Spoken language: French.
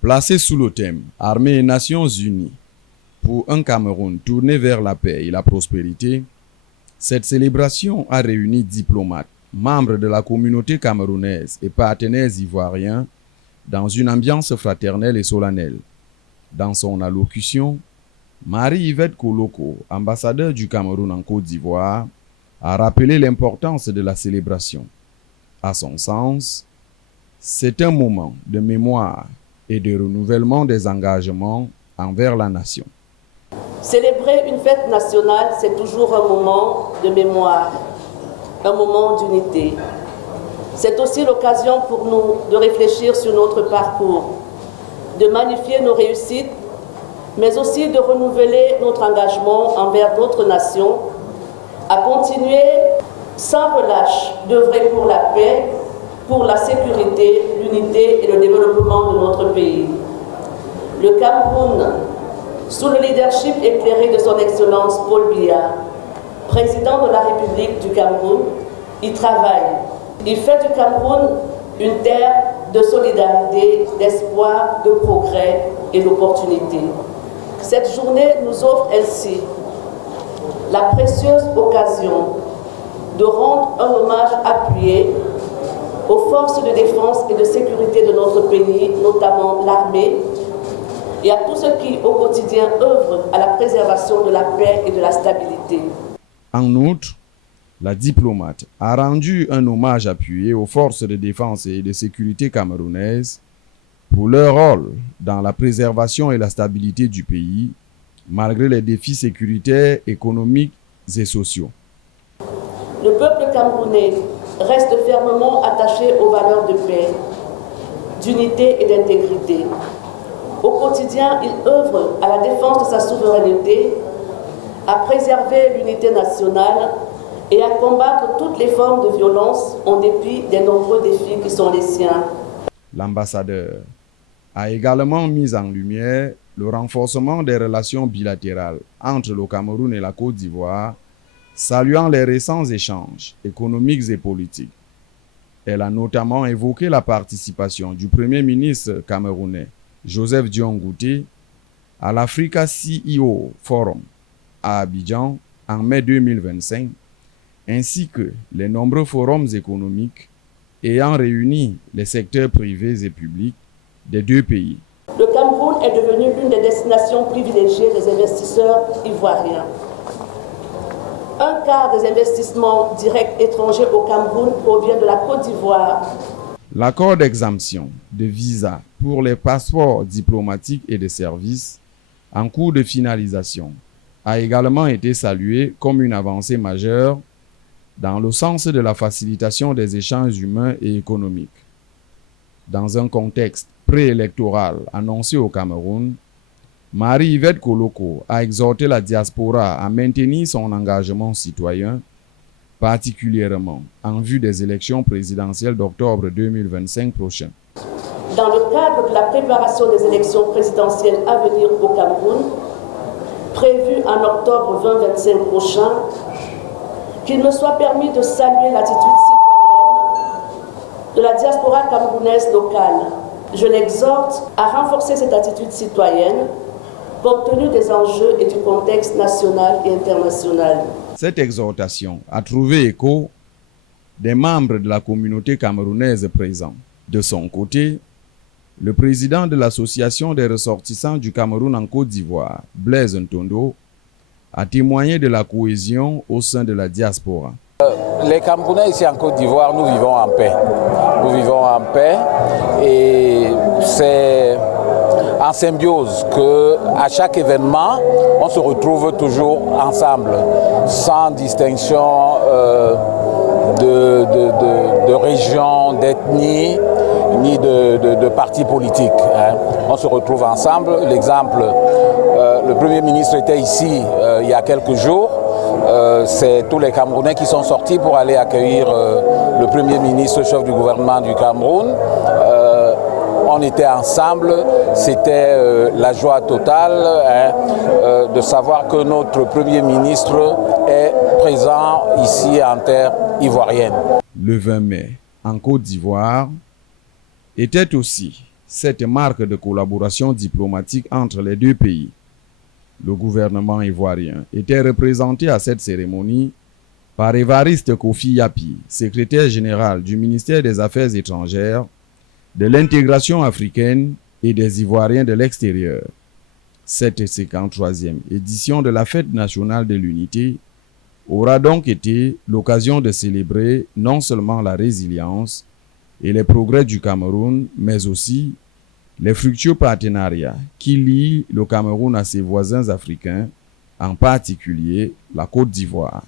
Placé sous le thème « Armée et Nations Unies pour un Cameroun tourné vers la paix et la prospérité », cette célébration a réuni diplomates, membres de la communauté camerounaise et partenaires ivoiriens dans une ambiance fraternelle et solennelle. Dans son allocution, Marie-Yvette Koloko, ambassadeur du Cameroun en Côte d'Ivoire, a rappelé l'importance de la célébration. À son sens, c'est un moment de mémoire et de renouvellement des engagements envers la nation. Célébrer une fête nationale, c'est toujours un moment de mémoire, un moment d'unité. C'est aussi l'occasion pour nous de réfléchir sur notre parcours, de magnifier nos réussites, mais aussi de renouveler notre engagement envers notre nation, à continuer sans relâche d'œuvrer pour la paix, pour la sécurité, l'unité et le développement de notre pays. Le Cameroun, sous le leadership éclairé de son Excellence Paul Biya, président de la République du Cameroun, y travaille. Il fait du Cameroun une terre de solidarité, d'espoir, de progrès et d'opportunité. Cette journée nous offre ainsi la précieuse occasion de rendre un hommage appuyé aux forces de défense et de sécurité de notre pays, notamment l'armée, et à tous ceux qui, au quotidien, œuvrent à la préservation de la paix et de la stabilité. En outre, la diplomate a rendu un hommage appuyé aux forces de défense et de sécurité camerounaises pour leur rôle dans la préservation et la stabilité du pays, malgré les défis sécuritaires, économiques et sociaux. Le peuple camerounais reste fermement attaché aux valeurs de paix, d'unité et d'intégrité. Au quotidien, il œuvre à la défense de sa souveraineté, à préserver l'unité nationale et à combattre toutes les formes de violence en dépit des nombreux défis qui sont les siens. L'ambassadeur a également mis en lumière le renforcement des relations bilatérales entre le Cameroun et la Côte d'Ivoire, saluant les récents échanges économiques et politiques. Elle a notamment évoqué la participation du Premier ministre camerounais, Joseph Dion Ngouté, à l'Africa CEO Forum à Abidjan en mai 2025, ainsi que les nombreux forums économiques ayant réuni les secteurs privés et publics des deux pays. Le Cameroun est devenu l'une des destinations privilégiées des investisseurs ivoiriens. Un quart des investissements directs étrangers au Cameroun provient de la Côte d'Ivoire. L'accord d'exemption de visa pour les passeports diplomatiques et de services en cours de finalisation a également été salué comme une avancée majeure dans le sens de la facilitation des échanges humains et économiques. Dans un contexte préélectoral annoncé au Cameroun, Marie-Yvette Koloko a exhorté la diaspora à maintenir son engagement citoyen, particulièrement en vue des élections présidentielles d'octobre 2025 prochain. Dans le cadre de la préparation des élections présidentielles à venir au Cameroun, prévues en octobre 2025 prochain, qu'il me soit permis de saluer l'attitude citoyenne de la diaspora camerounaise locale. Je l'exhorte à renforcer cette attitude citoyenne compte tenu des enjeux et du contexte national et international. Cette exhortation a trouvé écho des membres de la communauté camerounaise présents. De son côté, le président de l'association des ressortissants du Cameroun en Côte d'Ivoire, Blaise Ntondo, a témoigné de la cohésion au sein de la diaspora. Les Camerounais ici en Côte d'Ivoire, nous vivons en paix. Nous vivons en paix et c'est en symbiose qu'à chaque événement, on se retrouve toujours ensemble, sans distinction de région, d'ethnie, ni de partis politiques. On se retrouve ensemble. L'exemple, le Premier ministre était ici il y a quelques jours. C'est tous les Camerounais qui sont sortis pour aller accueillir le Premier ministre, chef du gouvernement du Cameroun. on était ensemble, c'était la joie totale de savoir que notre Premier ministre est présent ici en terre ivoirienne. Le 20 mai, en Côte d'Ivoire, était aussi cette marque de collaboration diplomatique entre les deux pays. Le gouvernement ivoirien était représenté à cette cérémonie par Évariste Kofi Yapi, secrétaire général du ministère des Affaires étrangères, de l'intégration africaine et des Ivoiriens de l'extérieur. Cette 53e édition de la Fête nationale de l'unité aura donc été l'occasion de célébrer non seulement la résilience et les progrès du Cameroun, mais aussi les fructueux partenariats qui lient le Cameroun à ses voisins africains, en particulier la Côte d'Ivoire.